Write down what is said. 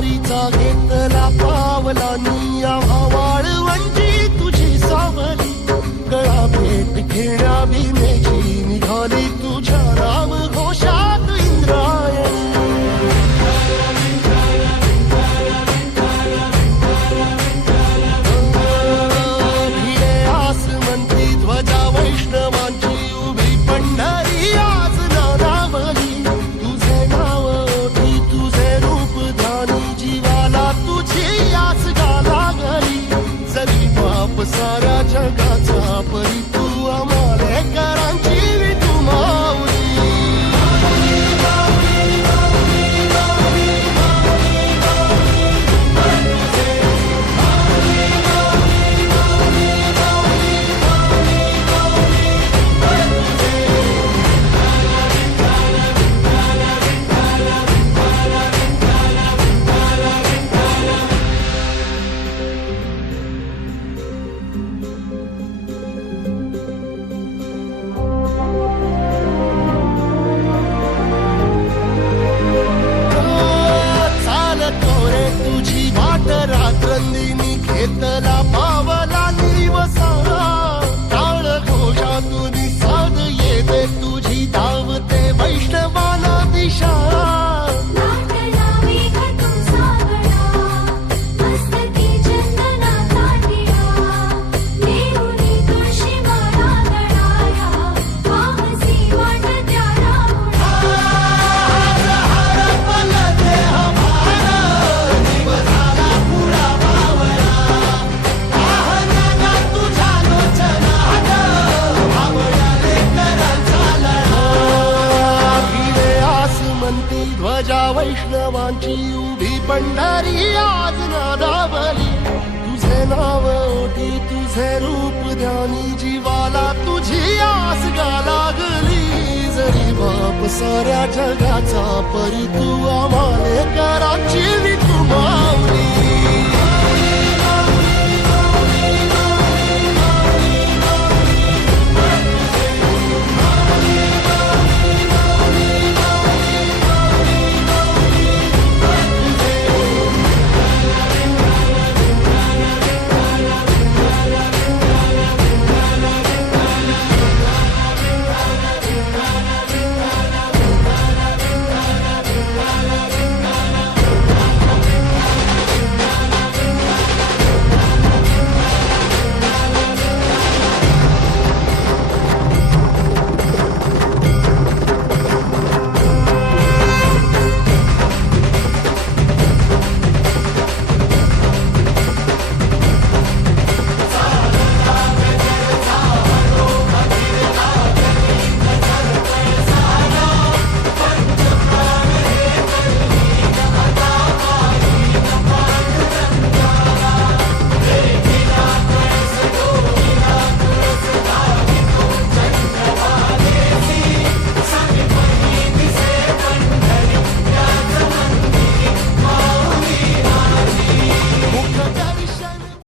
वारीचा घेतला पावलानी आम्हा वाळवंटी तुझी सावली गळा भेट घेण्या भीमेची निघाली तुझ्या राम घोषात इंद्रायणी भिडे आसमंती ध्वजा वैष्णवांची उभी पंढरी आज नानावली तुझे नाव ओठी तुझे रूप ध्यानी जीवाला तुझी आस गा लागली जरी बाप साऱ्या जगाचा परी तू आम्हाले करांची तू माऊली तुझी वाट रात्रंदिनी घेतला पावला दिवसा टाळ घोषातून साध येते तुझी धावते वैष्णवाला दिशा ध्वजा वैष्णवांची उभी पंढरी आज नादावली तुझे नाव ओठी तुझे रूप ध्यानी जीवाला तुझी आस गा लागली जरी बाप साऱ्या जगाचा परी तू आम्हाले कराची तू माऊली